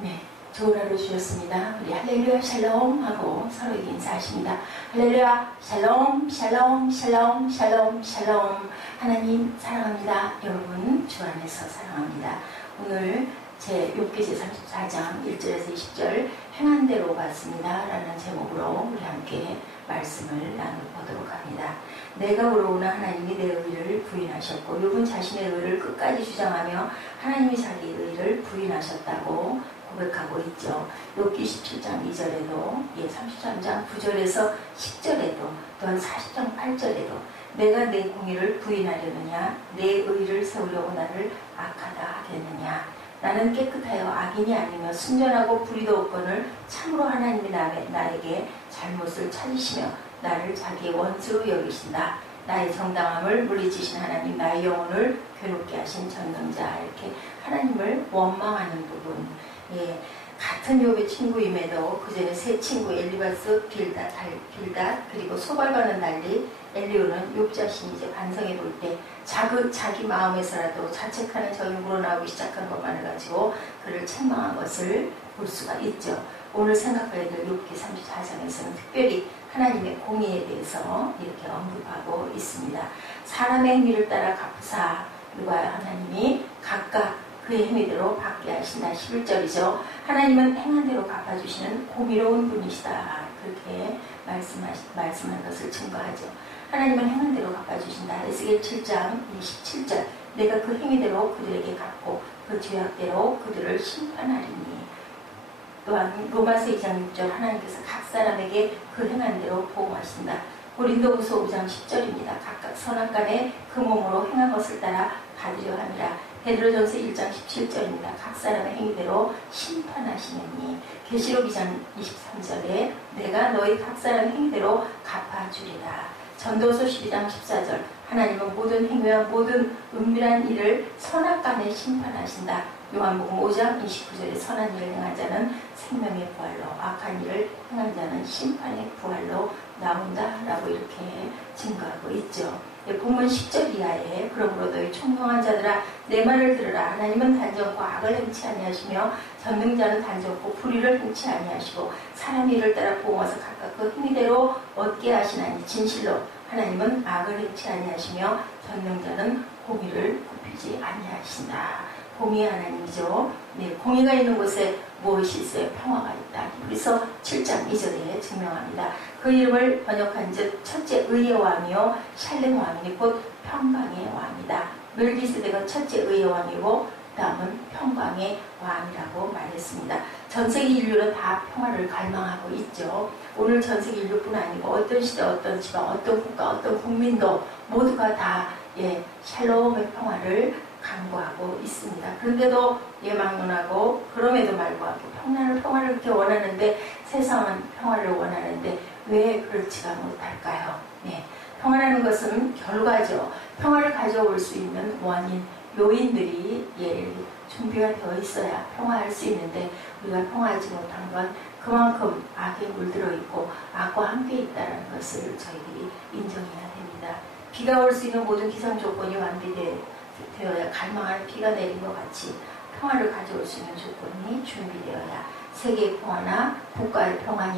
네, 좋은 하루 주셨습니다. 우리 할렐루야 샬롬 하고 서로에게 인사하십니다. 할렐루야 샬롬 샬롬 샬롬 샬롬 샬롬. 하나님 사랑합니다. 여러분 주 안에서 사랑합니다. 오늘 제 욥기 제34장 1절에서 20절 행한 대로 갔습니다 라는 제목으로 우리 함께 말씀을 나눠보도록 합니다. 내가 오로우나 하나님이 내 의를 부인하셨고, 욥은 자신의 의를 끝까지 주장하며 하나님이 자기의 의를 부인하셨다고 고백하고 있죠. 욥기 17장 2절에도 33장 9절에서 10절에도 또한 40장 8절에도 내가 내 공의를 부인하려느냐, 내 의를 세우려고 나를 악하다 하겠느냐, 나는 깨끗하여 악인이 아니며 순전하고 불의도 없거늘 참으로 하나님이 나에게 잘못을 찾으시며 나를 자기의 원수로 여기신다. 나의 정당함을 물리치신 하나님, 나의 영혼을 괴롭게 하신 전능자. 이렇게 하나님을 원망하는 부분. 예, 같은 욥의 친구임에도 그 전에 세 친구 엘리바스, 빌닷 그리고 소발과는 달리 엘리오는 욥 자신이 이제 반성해 볼 때 자기 마음에서라도 자책하는 적이 우러나오기 시작한 것만을 가지고 그를 책망한 것을 볼 수가 있죠. 오늘 생각해야 될 욥기 34장에서는 특별히 하나님의 공의에 대해서 이렇게 언급하고 있습니다. 사람의 행위를 따라 갚으사 누가 하나님이 각각 그의 행위대로 받게 하신다. 11절이죠. 하나님은 행한 대로 갚아주시는 공의로운 분이시다. 그렇게 말씀한 것을 증거하죠. 하나님은 행한 대로 갚아주신다. 에스겔 7장 27절 내가 그 행위대로 그들에게 갚고 그 죄악대로 그들을 심판하리니. 또한 로마서 2장 6절 하나님께서 각 사람에게 그 행한 대로 보응하신다. 고린도후서 5장 10절입니다. 각각 선악간에 그 몸으로 행한 것을 따라 받으려 함이라. 베드로전서 1장 17절입니다. 각 사람의 행위대로 심판하시느니. 계시록 2장 23절에 내가 너희 각 사람의 행위대로 갚아주리라. 전도서 12장 14절 하나님은 모든 행위와 모든 은밀한 일을 선악간에 심판하신다. 요한복음 5장 29절에 선한 일을 행한 자는 생명의 부활로, 악한 일을 행한 자는 심판의 부활로 나온다라고 이렇게 증거하고 있죠. 본문 10절 이하에 그러므로 너희 총명한 자들아 내 말을 들으라. 하나님은 단정코 악을 행치 아니하시며 전능자는 단정코 불의를 행치 아니하시고 사람의 일을 따라 보응해서 각각 그 행위대로 얻게 하시나니 진실로 하나님은 악을 행치 아니하시며 전능자는 공의를 굽히지 아니하신다. 공의 하나님이죠. 네, 공의가 있는 곳에 무엇이 있어요? 평화가 있다. 그래서 7장 2절에 증명합니다. 그 이름을 번역한 즉 첫째 의의 왕이요 샬렘 왕이니 곧 평강의 왕이다. 멜기세덱은 첫째 의의 왕이고 다음은 평강의 왕이라고 말했습니다. 전세계 인류는 다 평화를 갈망하고 있죠. 오늘 전세계 인류뿐 아니고 어떤 시대, 어떤 지방, 어떤 국가, 어떤 국민도 모두가 다 샬롬의 평화를 강구하고 있습니다. 그런데도 막론하고 그럼에도 불구하고 평화를 그렇게 원하는데, 세상은 평화를 원하는데 왜 그렇지가 못할까요? 네, 평화라는 것은 결과죠. 평화를 가져올 수 있는 원인, 요인들이 준비가 되어 있어야 평화할 수 있는데 우리가 평화하지 못한 건 그만큼 악에 물들어 있고 악과 함께 있다는 것을 저희들이 인정해야 됩니다. 비가 올 수 있는 모든 기상 조건이 완비되어야 갈망하는 비가 내린 것 같이 평화를 가져올 수 있는 조건이 준비되어야 세계의 평화나 국가의 평화나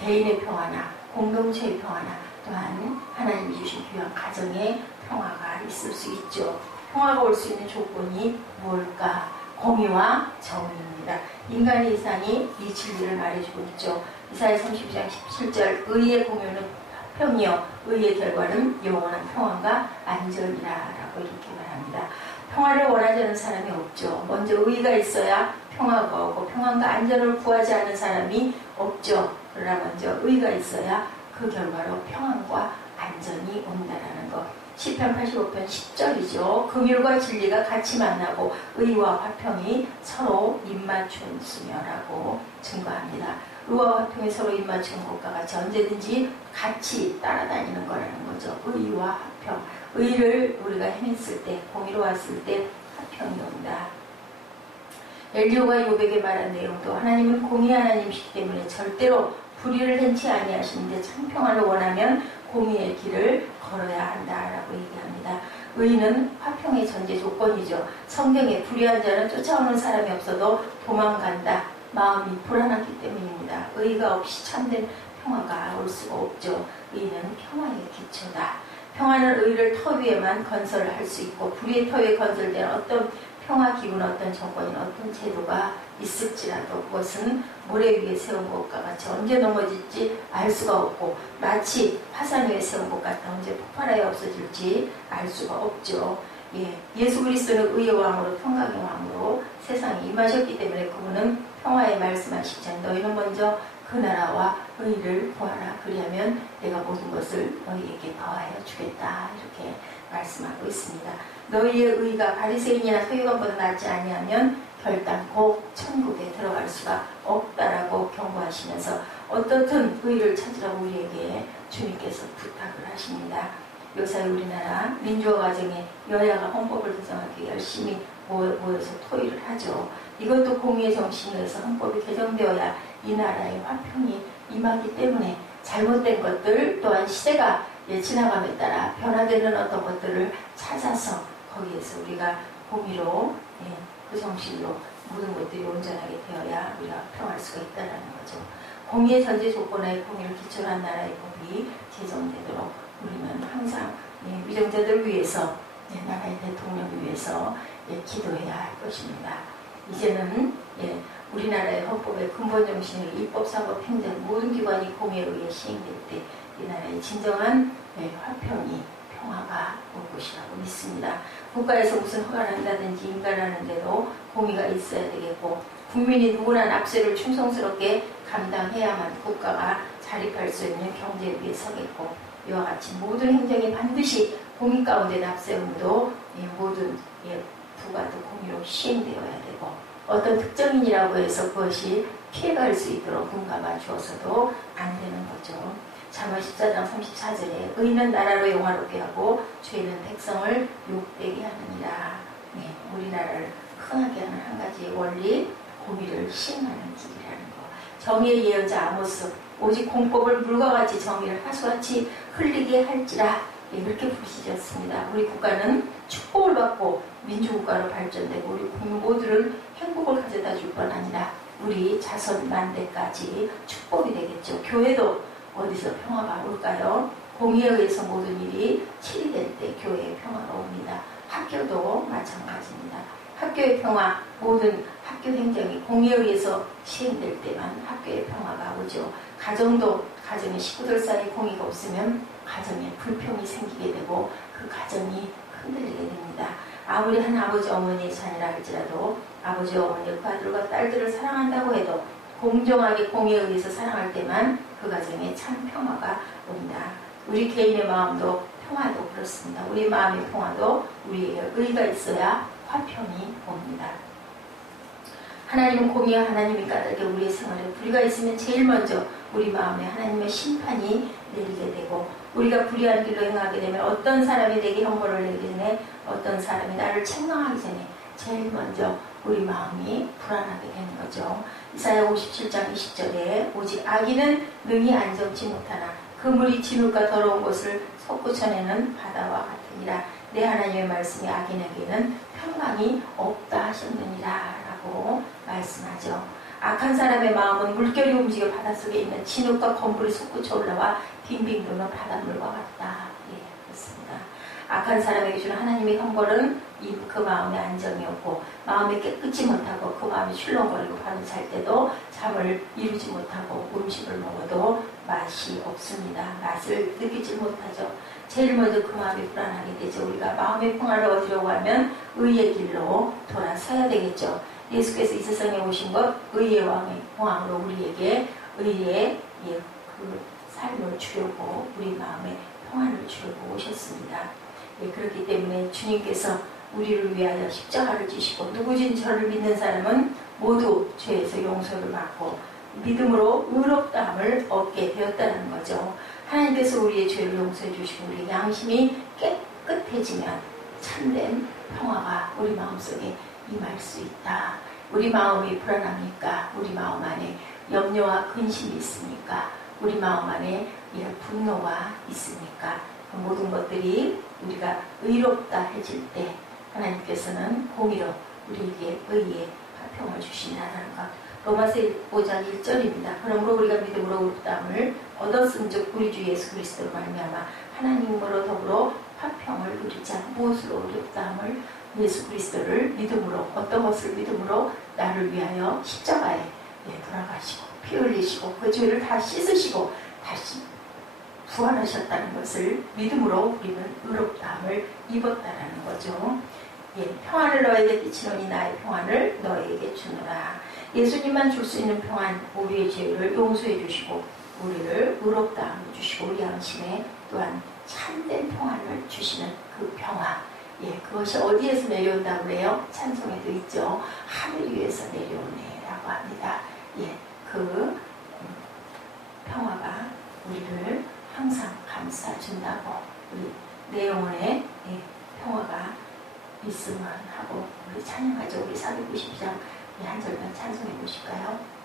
개인의 평화나 공동체의 평화나 또한 하나님이 주신 귀한 가정의 평화가 있을 수 있죠. 평화가 올 수 있는 조건이 뭘까? 공의와 정의입니다. 인간의 이상이 이 진리를 말해주고 있죠. 이사야 32장 17절 의의 공유는 평이요 의의 결과는 영원한 평안과 안전이라 라고 이렇게 말합니다. 평화를 원하지 않는 사람이 없죠. 먼저 의가 있어야 평화가 오고 평안과 안전을 구하지 않는 사람이 없죠. 그러나 먼저 의가 있어야 그 결과로 평안과 안전이 온다라는 것. 시편 85편 10절이죠. 긍휼과 진리가 같이 만나고 의와 화평이 서로 입맞춤수며라고 증거합니다. 의와 화평이 서로 입맞추는 것과 같이 언제든지 같이 따라다니는 거라는 거죠. 의와 화평. 의를 우리가 행했을 때, 공의로웠을 때 화평이 온다. 엘리야가 욥에게 말한 내용도 하나님은 공의 하나님이시기 때문에 절대로 불의를 행치 아니하시는데 참 평화를 원하면 공의의 길을 걸어야 한다라고 얘기합니다. 의는 화평의 전제 조건이죠. 성경에 불의한 자는 쫓아오는 사람이 없어도 도망간다. 마음이 불안하기 때문입니다. 의가 없이 참된 평화가 올 수가 없죠. 의는 평화의 기초다. 평화는 의를 터 위에만 건설할 수 있고 불의의 터 위에 건설된 어떤 평화 기운, 어떤 정권이나 어떤 제도가 있을지라도 그것은 모래 위에 세운 것과 같이 언제 넘어질지 알 수가 없고 마치 화산 위에 세운 것 같아 언제 폭발하여 없어질지 알 수가 없죠. 예수 그리스도는 의의 왕으로 평강의 왕으로 세상에 임하셨기 때문에 그분은 평화에 말씀하시자 너희는 먼저 그 나라와 의를 구하라. 그리하면 내가 모든 것을 너희에게 더하여 주겠다. 이렇게 말씀하고 있습니다. 너희의 의가 바리새인이나 서기관보다 낫지 아니하면 결단코 천국에 들어갈 수가 없다라고 경고하시면서 어떻든 의를 찾으라고 우리에게 주님께서 부탁을 하십니다. 요사이 우리나라 민주화 과정에 여야가 헌법을 개정하기 열심히 모여서 토의를 하죠. 이것도 공의의 정신에서 헌법이 개정되어야 이 나라의 화평이 임하기 때문에 잘못된 것들 또한 시대가 지나감에 따라 변화되는 어떤 것들을 찾아서 거기에서 우리가 공의로 그 정신으로 모든 것들이 온전하게 되어야 우리가 평할 수가 있다는 거죠. 공의의 전제 조건에 공의를 기초로 한 나라의 법이 제정되도록 우리는 항상 위정자들 위해서 나라의 대통령을 위해서 기도해야 할 것입니다. 이제는 우리나라의 헌법의 근본 정신을 입법, 사법, 행정 모든 기관이 공의에 의해 시행될 때 이 나라의 진정한 화평이 평화가 올 것이라고 믿습니다. 국가에서 무슨 허가를 한다든지 인간하는데도 공의가 있어야 되겠고 국민이 누구나 납세를 충성스럽게 감당해야만 국가가 자립할 수 있는 경제 위에 서겠고 이와 같이 모든 행정이 반드시 공의 가운데 납세 의무도 모든 부가도 공의로 시행되어야 되고 어떤 특정인이라고 해서 그것이 피해갈 수 있도록 눈 감아 주어서도 안 되는 거죠. 잠언 14장 34절에 의는 나라로 영화롭게 하고 죄는 백성을 욕되게 하느니라. 우리나라를 흥하게 하는 한 가지의 원리 공의를 시행하는 길이라는 거. 정의의 예언자 아모스 오직 공법을 물과 같이 정의를 하수같이 흘리게 할지라 그렇게 부르짖었습니다. 우리 국가는 축복을 받고 민주국가로 발전되고 우리 국민 모두를 행복을 가져다 줄 뿐 아니라 우리 자손 만대까지 축복이 되겠죠. 교회도 어디서 평화가 올까요? 공의에 의해서 모든 일이 치리될 때 교회의 평화가 옵니다. 학교도 마찬가지입니다. 학교의 평화, 모든 학교 행정이 공의에 의해서 시행될 때만 학교의 평화가 오죠. 가정도 가정의 식구들 사이에 공의가 없으면 가정에 불평이 생기게 되고 그 가정이 흔들리게 됩니다. 아무리 한 아버지 어머니의 자녀라 할지라도 아버지 어머니 그 아들과 딸들을 사랑한다고 해도 공정하게 공의에 의해서 사랑할 때만 그 가정에 참 평화가 옵니다. 우리 개인의 마음도 평화도 그렇습니다. 우리 마음의 평화도 우리에게 의가 있어야 화평이 옵니다. 하나님은 공의와 하나님이 까닭에 우리의 생활에 불의가 있으면 제일 먼저 우리 마음에 하나님의 심판이 내리게 되고 우리가 불의한 길로 행하게 되면 어떤 사람이 내게 형벌을 내리기 전에 어떤 사람이 나를 책망하기 전에 제일 먼저 우리 마음이 불안하게 되는 거죠. 이사야 57장 20절에 오직 악인은 능히 안정치 못하나 그물이 진흙과 더러운 것을 솟구쳐내는 바다와 같으니라. 내 하나님의 말씀이 악인에게는 평강이 없다 하셨느니라 라고 말씀하죠. 악한 사람의 마음은 물결이 움직여 바닷속에 있는 진흙과 건물이 솟구쳐 올라와 빙빙 도는 바닷물과 같다. 그렇습니다. 악한 사람에게 주는 하나님의 형벌은 그 마음의 안정이 없고 마음이 깨끗이 못하고 그 마음이 출렁거리고 밤에 잘 때도 잠을 이루지 못하고 음식을 먹어도 맛이 없습니다. 맛을 느끼지 못하죠. 제일 먼저 그 마음이 불안하게 되죠. 우리가 마음의 평화를 얻으려고 하면 의의 길로 돌아서야 되겠죠. 예수께서 이 세상에 오신 것 의의 왕으로 우리에게 의의 그 삶을 주려고 우리 마음에 평안을 주려고 오셨습니다. 그렇기 때문에 주님께서 우리를 위하여 십자가를 지시고 누구진 저를 믿는 사람은 모두 죄에서 용서를 받고 믿음으로 의롭다함을 얻게 되었다는 거죠. 하나님께서 우리의 죄를 용서해 주시고 우리 양심이 깨끗해지면 참된 평화가 우리 마음속에 임할 수 있다. 우리 마음이 불안합니까? 우리 마음 안에 염려와 근심이 있습니까? 우리 마음 안에 이런 분노가 있습니까? 그 모든 것들이 우리가 의롭다 해질 때 하나님께서는 공의로 우리에게 의의 화평을 주신다는 것. 로마서 5장 1절입니다. 그러므로 우리가 믿음으로 의롭다함을 얻었은즉 우리 주 예수 그리스도로 말미암아 하나님으로 더불어 화평을 누리자. 무엇으로 의롭다함을? 예수 그리스도를 믿음으로, 어떤 것을 믿음으로? 나를 위하여 십자가에 돌아가시고 피 흘리시고 그 죄를 다 씻으시고 다시 부활하셨다는 것을 믿음으로 우리는 의롭다함을 입었다라는 거죠. 평안을 너에게 끼치노니 나의 평안을 너에게 주노라. 예수님만 줄 수 있는 평안, 우리의 죄를 용서해 주시고 우리를 의롭다함을 주시고 우리 양심에 또한 참된 평안을 주시는 그 평화. 그것이 어디에서 내려온다고 해요? 찬송에도 있죠. 하늘 위에서 내려오네라고 합니다. 그 평화가 우리를 항상 감싸준다고, 우리 내 영혼에 평화가 있으면 하고 우리 찬양하죠. 우리 490장 한 절만 찬송해 보실까요?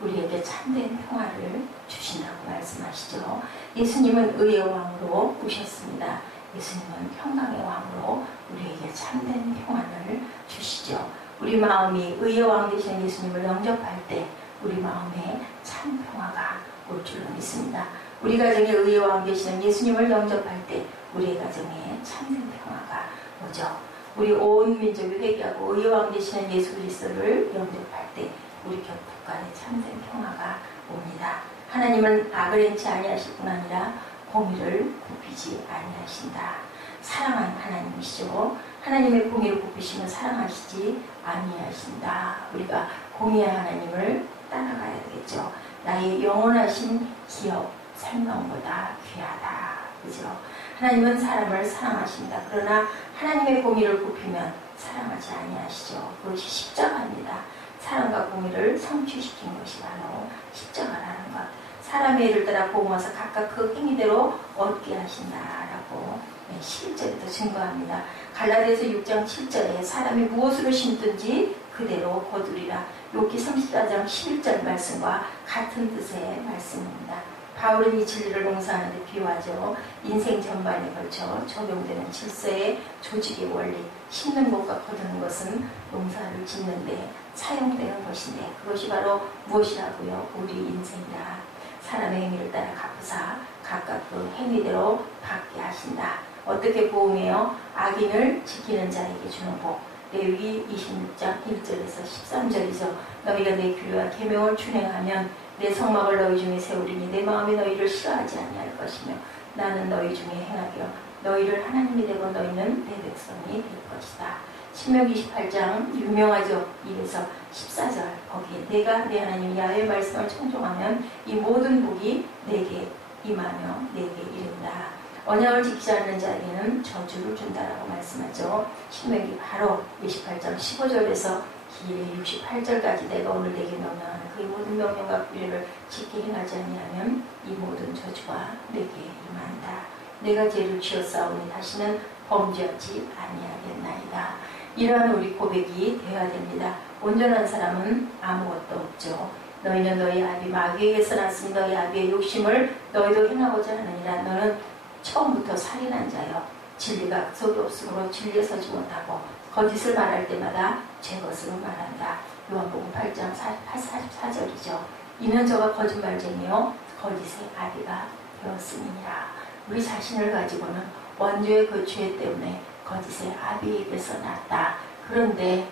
우리에게 참된 평화를 주신다고 말씀하시죠. 예수님은 의의 왕으로 오셨습니다. 예수님은 평강의 왕으로 우리에게 참된 평안을 주시죠. 우리 마음이 의의 왕 되신 예수님을 영접할 때 우리 마음에 참 평화가 올 줄로 믿습니다. 우리 가정에 의의 왕 되시는 예수님을 영접할 때 우리 가정에 참된 평화가 오죠. 우리 온 민족이 회개하고 의의 왕 되시는 예수 그리스도를 영접할 때 우리 곁 간에 참된 평화가 옵니다. 하나님은 악을 행치 아니하실 뿐 아니라 공의를 굽히지 아니하신다. 사랑하는 하나님이시죠. 하나님의 공의를 굽히시면 사랑하시지 아니하신다. 우리가 공의의 하나님을 따라가야 되겠죠. 나의 영원하신 기업 생명보다 귀하다. 그죠? 하나님은 사람을 사랑하십니다. 그러나 하나님의 공의를 굽히면 사랑하지 아니하시죠. 그것이 십자가입니다. 사랑과 공의를 성취시킨 것이 바로 십자가라는 것. 사람의 일을 따라 보모서 각각 그 행위대로 얻게 하신다라고 11절에도 증거합니다. 갈라디아서 6장 7절에 사람이 무엇으로 심든지 그대로 거두리라. 욥기 34장 11절 말씀과 같은 뜻의 말씀입니다. 바울은 이 진리를 농사하는 데 비유하죠. 인생 전반에 걸쳐 적용되는 질서의 조직의 원리, 심는 것과 거두는 것은 농사를 짓는 데 사용되는 것인데 그것이 바로 무엇이라고요? 우리 인생이라. 사람의 행위를 따라 갚으사 각각 그 행위대로 받게 하신다. 어떻게 보응해요? 악인을 지키는 자에게 주는 복. 레위기 26장 1절에서 13절이죠. 너희가 내 규례와 계명을 준행하면 내 성막을 너희 중에 세우리니 내 마음이 너희를 싫어하지 아니할 것이며 나는 너희 중에 행하여 너희를 하나님이 되고 너희는 내 백성이 될 것이다. 신명기 28장 유명하죠. 1에서 14절 거기에 내가 내 하나님 야훼의 말씀을 청종하면 이 모든 복이 내게 임하며 내게 이른다. 언약을 지키지 않는 자에게는 저주를 준다라고 말씀하죠. 신명기 바로 28장 15절에서 길에 68절까지 내가 오늘 내게 명령하는 그 모든 명령과 규례를 지키 행하지 아니하면 이 모든 저주가 내게 임한다. 내가 죄를 지었사오니 다시는 범죄하지 아니하겠나이다. 이러한 우리 고백이 되어야 됩니다. 온전한 사람은 아무것도 없죠. 너희는 너희 아비 마귀에게서 났으니 너희 아비의 욕심을 너희도 행하고자 하느니라. 너는 처음부터 살인한 자여 진리가 속에 없으므로 진리에 서지 못하고 거짓을 말할 때마다 제 것으로 말한다. 요한복음 8장 44절이죠. 이는 저가 거짓말쟁이요 거짓의 아비가 되었음이니라. 우리 자신을 가지고는 원죄의 그 죄 때문에 거짓의 아비에게서 났다. 그런데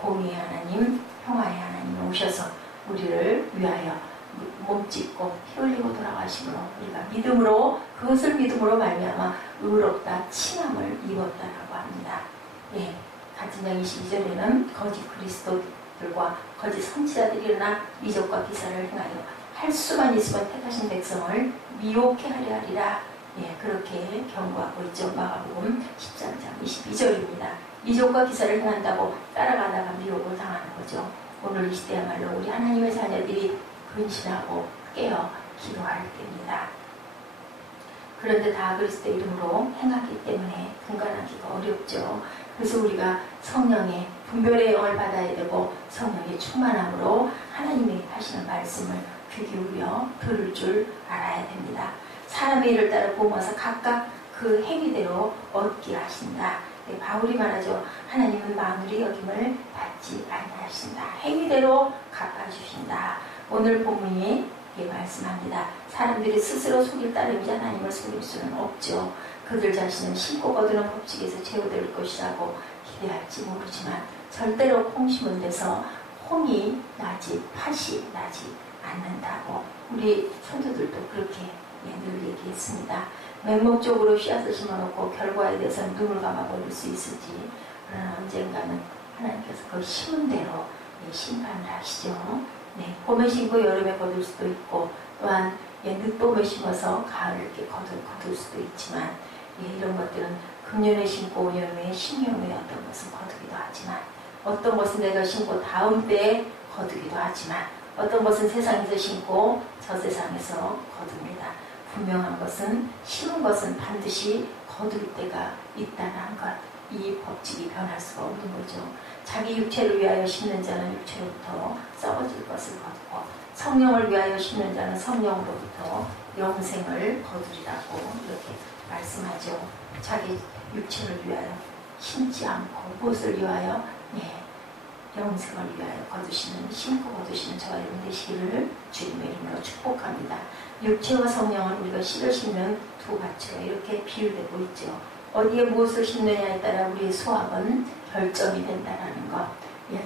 공의의 하나님, 평화의 하나님 오셔서 우리를 위하여 몸짓고 피 흘리고 돌아가심으로 우리가 믿음으로 그것을 믿음으로 말미암아 의롭다 칭함을 입었다라고 합니다. 같은 장 22절에는 거짓 그리스도들과 거짓 선지자들이 일어나 이적과 기사를 행하여 할 수만 있으면 택하신 백성을 미혹해 하려 하리라. 그렇게 경고하고 있죠. 마가복음 13장 22절입니다. 이적과 기사를 행한다고 따라가다가 미혹을 당하는 거죠. 오늘 이 시대야말로 우리 하나님의 자녀들이 근신하고 깨어 기도할 때입니다. 그런데 다 그리스도 이름으로 행하기 때문에 분간하기가 어렵죠. 그래서 우리가 성령의 분별의 영을 받아야 되고 성령의 충만함으로 하나님이 하시는 말씀을 귀 기울여 들을 줄 알아야 됩니다. 사람의 일을 따라 보면서 각각 그 행위대로 얻게 하신다. 바울이 말하죠. 하나님은 마무리 여김을 받지 아니하신다. 행위대로 갚아주신다. 오늘 본문이 말씀합니다. 사람들이 스스로 속일 따름이자 하나님을 속일 수는 없죠. 그들 자신은 심고 거두는 법칙에서 제어될 것이라고 기대할지 모르지만 절대로 콩 심은 데서 콩이 나지 팥이 나지 않는다고 우리 선조들도 그렇게 늘 얘기했습니다. 맹목적으로 씨앗을 심어놓고 결과에 대해서는 눈을 감아버릴 수 있을지 그러나 언젠가는 하나님께서 그 심은 대로 심판을 하시죠. 봄에 심고 여름에 거둘 수도 있고 또한 늦봄에 심어서 가을에 이렇게 거둘 수도 있지만 이런 것들은 금년에 심고 5년 후에 10년 후에 어떤 것은 거두기도 하지만 어떤 것은 내가 심고 다음 때에 거두기도 하지만 어떤 것은 세상에서 심고 저 세상에서 거둡니다. 분명한 것은 심은 것은 반드시 거둘 때가 있다는 것. 이 법칙이 변할 수가 없는 거죠. 자기 육체를 위하여 심는 자는 육체로부터 썩어질 것을 거두고 성령을 위하여 심는 자는 성령으로부터 영생을 거두리라고 이렇게 말씀하죠. 자기 육체를 위하여 심지 않고 무엇을 위하여 영생을 위하여 거두시는 심고 거두시는 저와 여러분 되시기를 주님의 이름으로 축복합니다. 육체와 성령은 우리가 씨를 심는 두 가지로 이렇게 비유되고 있죠. 어디에 무엇을 심느냐에 따라 우리의 수확은 결정이 된다는 것.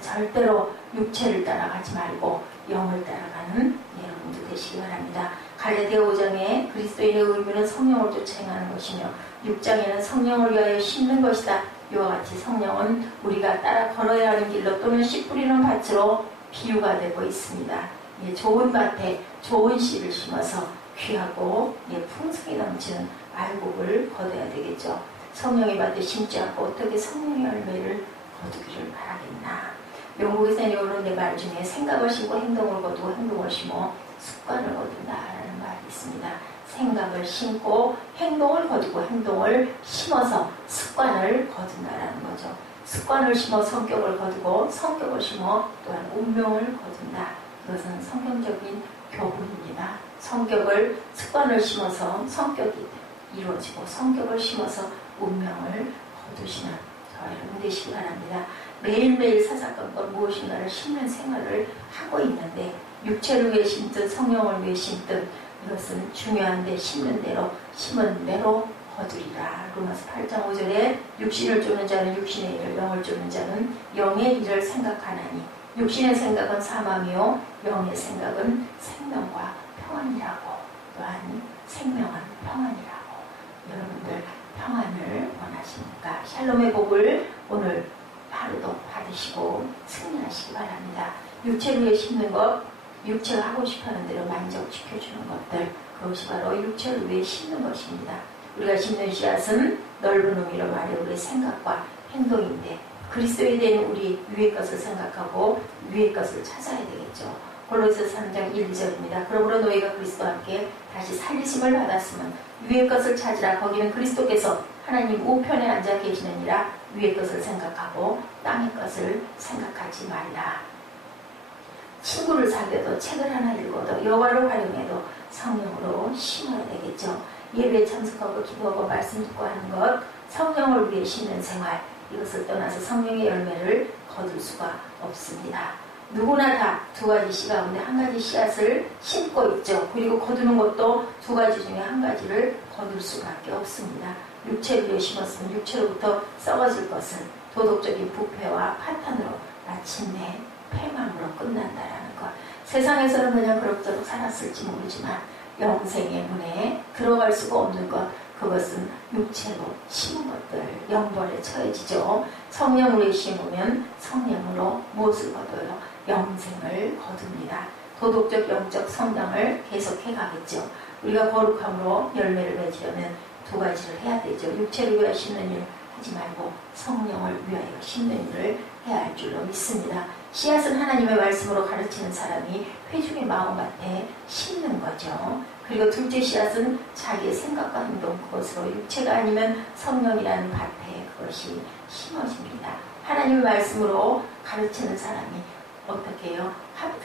절대로 육체를 따라가지 말고 영을 따라가는 여러분도 되시기 바랍니다. 갈라디아 5장에 그리스도인의 의무는 성령을 쫓아 행하는 것이며 6장에는 성령을 위하여 심는 것이다. 이와 같이 성령은 우리가 따라 걸어야 하는 길로 또는 씨 뿌리는 밭으로 비유가 되고 있습니다. 좋은 밭에 좋은 씨를 심어서 귀하고 풍성이 넘치는 알곡을 거둬야 되겠죠. 성령의 밭에 심지 않고 어떻게 성령의 열매를 거두기를 바라겠나. 영국에서 내려오는 내 말 중에 생각을 심고 행동을 거두고 행동을 심어 습관을 거둔다라는 말이 있습니다. 생각을 심고 행동을 거두고 행동을 심어서 습관을 거둔다라는 거죠. 습관을 심어 성격을 거두고 성격을 심어 또한 운명을 거둔다. 이것은 성경적인 교훈입니다. 습관을 심어서 성격이 이루어지고 성격을 심어서 운명을 거두시는 저와 여러분 되시기 바랍니다. 매일매일 사사건건 무엇인가를 심는 생활을 하고 있는데 육체를 위해 심든 성령을 위해 심든 이것은 중요한데 심는 대로 심은 대로 거두리라. 로마서 8장 5절에 육신을 쫓는 자는 육신의 일을 영을 쫓는 자는 영의 일을 생각하나니 육신의 생각은 사망이요 영의 생각은 생명과 평안이라고. 또한 생명은 평안이라고. 여러분들 평안을 원하십니까? 샬롬의 복을 오늘 하루도 받으시고 승리하시기 바랍니다. 육체를 위해 심는 것, 육체가 하고 싶어하는 대로 만족시켜주는 것들, 그것이 바로 육체를 위해 심는 것입니다. 우리가 심는 씨앗은 넓은 의미로 말해 우리의 생각과 행동인데 그리스도에 대한 우리 위의 것을 생각하고 위의 것을 찾아야 되겠죠. 골로새서 3장 1절입니다. 그러므로 너희가 그리스도와 함께 다시 살리심을 받았으면 위의 것을 찾으라. 거기는 그리스도께서 하나님 우편에 앉아 계시느니라 위의 것을 생각하고 땅의 것을 생각하지 말라. 친구를 사귀어도 책을 하나 읽어도 여호와를 활용해도 성령으로 심어야 되겠죠. 예배에 참석하고 기도하고 말씀 듣고 하는 것, 성령을 위해 심는 생활, 이것을 떠나서 성령의 열매를 거둘 수가 없습니다. 누구나 다 두 가지 씨 가운데 한 가지 씨앗을 심고 있죠. 그리고 거두는 것도 두 가지 중에 한 가지를 거둘 수밖에 없습니다. 육체를 위해 심었으면 육체로부터 썩어질 것은 도덕적인 부패와 파탄으로 마침내 패망으로 끝난다라는 것. 세상에서는 그냥 그럭저럭 살았을지 모르지만 영생의 문에 들어갈 수가 없는 것, 그것은 육체로 심은 것들, 영벌에 처해지죠. 성령으로 심으면 성령으로 무엇을 거둬요? 영생을 거둡니다. 도덕적, 영적 성장을 계속해 가겠죠. 우리가 거룩함으로 열매를 맺으려면 두 가지를 해야 되죠. 육체를 위하여 심는 일 하지 말고 성령을 위하여 심는 일을 해야 할 줄로 믿습니다. 씨앗은 하나님의 말씀으로 가르치는 사람이 회중의 마음밭에 심는 거죠. 그리고 둘째 씨앗은 자기의 생각과 행동, 그것으로 육체가 아니면 성령이라는 밭에 그것이 심어집니다. 하나님의 말씀으로 가르치는 사람이 어떻게 해요?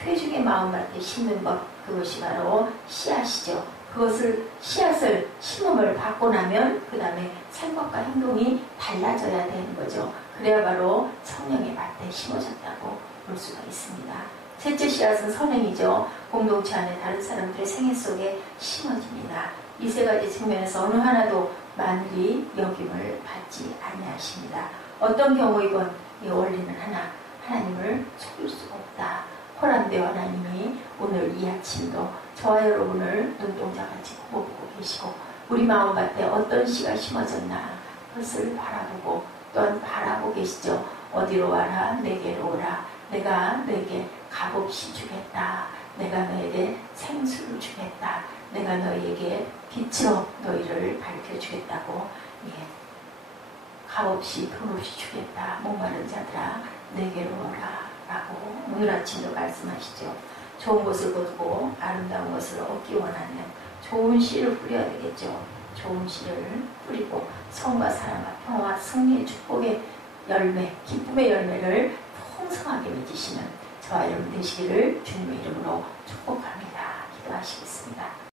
회중의 마음밭에 심는 것, 그것이 바로 씨앗이죠. 그것을 씨앗을 심음을 받고 나면 그 다음에 생각과 행동이 달라져야 되는 거죠. 그래야 바로 성령의 밭에 심어졌다고 볼 수가 있습니다. 셋째 씨앗은 선행이죠. 공동체 안에 다른 사람들의 생애 속에 심어집니다. 이 세 가지 측면에서 어느 하나도 만일이 여김을 받지 아니하십니다. 어떤 경우이건 이 원리는 하나, 하나님을 속일 수가 없다. 호람되어 하나님이 오늘 이 아침도 저와 여러분을 눈동자같이 보고 계시고 우리 마음밭에 어떤 씨가 심어졌나 그것을 바라보고 또한 바라보고 계시죠. 어디로 와라, 내게로 오라. 내가 너에게 값없이 주겠다. 내가 너에게 생수를 주겠다. 내가 너에게 빛으로 너희를 밝혀주겠다고, 값없이 돈 없이 주겠다. 목마른 자들아 내게로 오라 라고 오늘 아침도 말씀하시죠. 좋은 것을 거두고 아름다운 것을 얻기 원하면 좋은 씨를 뿌려야 되겠죠. 좋은 씨를 뿌리고 성과 사랑과 평화와 승리의 축복의 열매, 기쁨의 열매를 풍성하게 맺으시는 저와 여러분 되시기를 주님의 이름으로 축복합니다. 기도하시겠습니다.